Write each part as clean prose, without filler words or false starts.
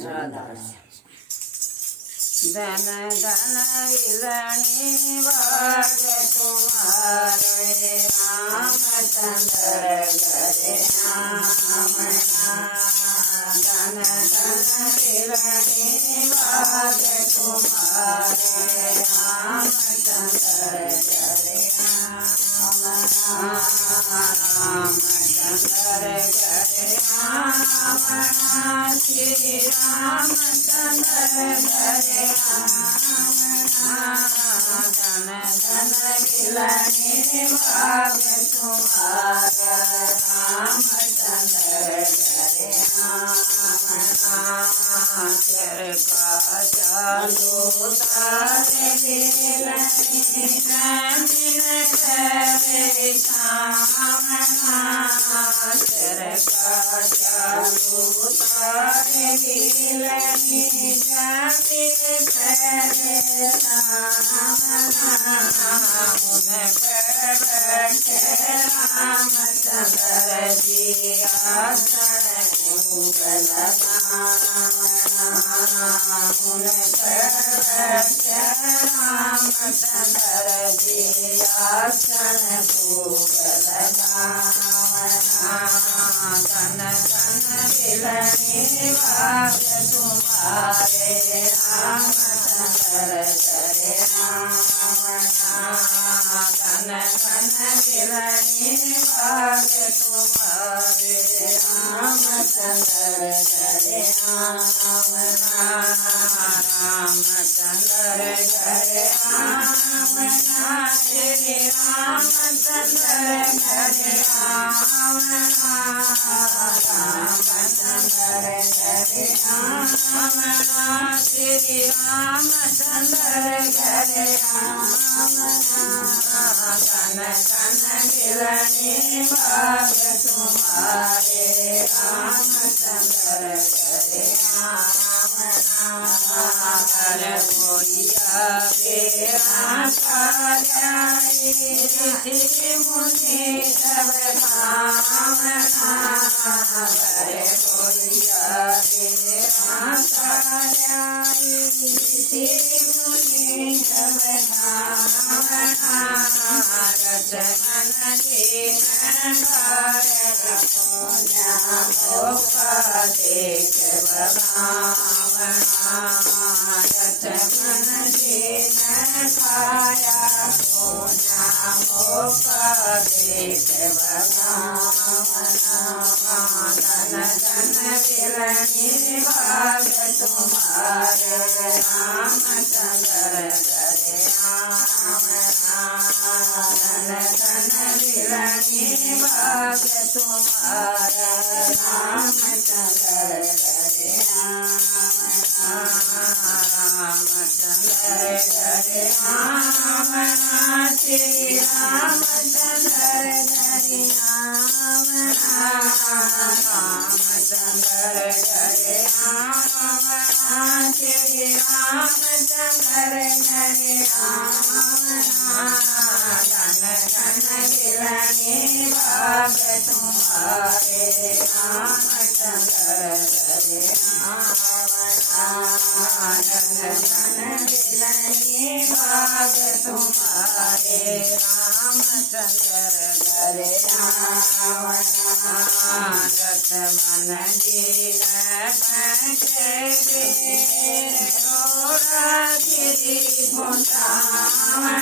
धन धन विलणी भाग तुम्हारे रामचंद्र गरे आमना। धन धन विलणी भाग तुम्हारे रामचंद्र गरे आमना। रामचंद्र गरे आमना। श्री रामचंद्र गरे आमना। धन धन विलणी भाग तुम्हारा रामचंद्र गरे आमना। सिर का चालू तारे विलणी दिन करे सामना। सिर का चालू तारे विलणी दिन करे सामना। उन पर बैठे रामचंद्र जी आसन खूब लगावना। उन पर बैठे रामचंद्र जी आसन खूब लगावना। धन धन विलणी भाग तुम्हारे रामचंद्र गरे आमना। धन धन विलणी भाग तुम्हारे रामचंद्र गरे आमना। रामचंद्र गरे आमना। श्री रामचंद्र गरे आमना। रामचंद्र गरे आमना। श्री रामचंद्र गरे आमना। धन धन विलणी भाग तुम्हारे रामचंद्र गरे आमना। हर गोरिया बेरा काल्याई ऋषि मुनि सब भावना। हर गोरिया बेरा काल्याई ऋषि मुनि सब भावना। रचमन दीन भारत पुण्य मौका देख बगावना। रचमन दीन खाया पुण्य मौका देख बगावना। धन धन विलणी भाग तुम्हारे रामचंद्र गरे आमना। धन धन विलणी भाग तुम्हारा रामचंद्र गरे आमना। रामचंद्र गरे आमना। श्री रामचंद्र गरे आमना। रामचंद्र गरे आमना। श्री रामचंद्र गरे आमना। धन धन विलणी भाग तुम्हारे रामचंद्र गरे आमना। धन धन विलणी भाग तुम्हारे रामचंद्र गरे आमना। रचमन दीन बैठे रोड़ा गिरी भुतावना।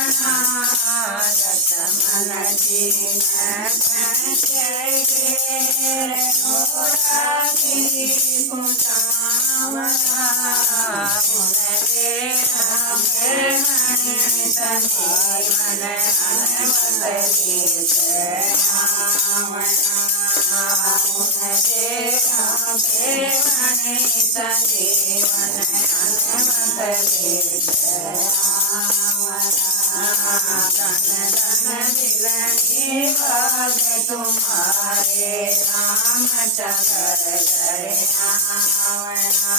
रचमन दीन बैठे रोड़ा गिरी भुतावना। उन बेरा प्रेमणि तनि मन अनबदली आवना। उन बेरा प्रेमणि तनि मन अनबदली आवना। धन धन विलणी भाग तुम्हारे रामचंद्र गरे आमना।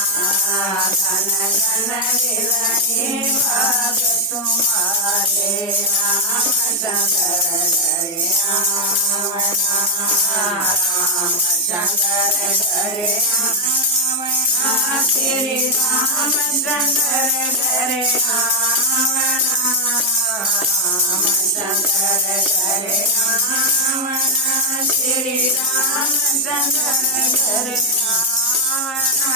धन धन विलणी भाग तुम्हारे रामचंद्र गरे आमना। रामचंद्र गरे आमना। श्री रामचंद्र घरे आवना रामचंद्र घरे आवना श्री रामचंद्र घरे आवना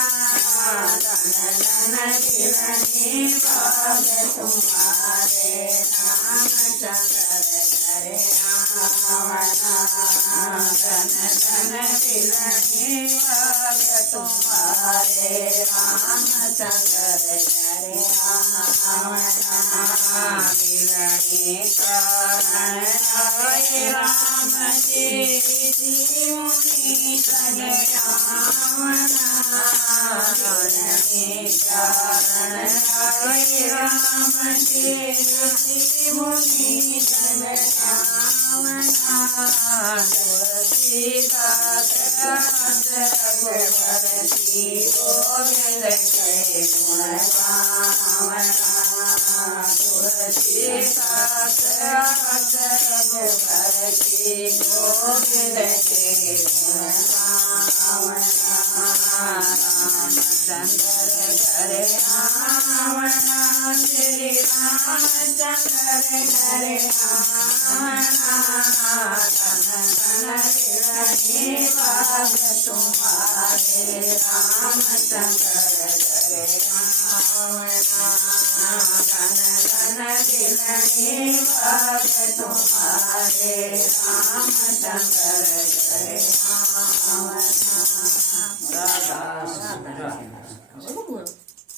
धन धन दिलनी भाग तुम्हारे रामचंद्र घरे आवना धन धन दिलनी भाग तुम्हारे रामचंद्र घरे आवना दिलनी कारण आए राम जी मुनि तने आवना दिलनी कारण आए राम जी मुनि तने आवना तुलसीदास रघुवरती गोविंद के गुण गावना तुलसीदास रघुवरती गोविंद के गुण गावना रामचंद्र घरे आवना श्री रामचंद्र घरे आवना धन धन दिलनी भाग तुम्हारे रामचंद्र घरे आवना धन धन दिलनी भाग तुम्हारे रामचंद्र घरे आवना राधा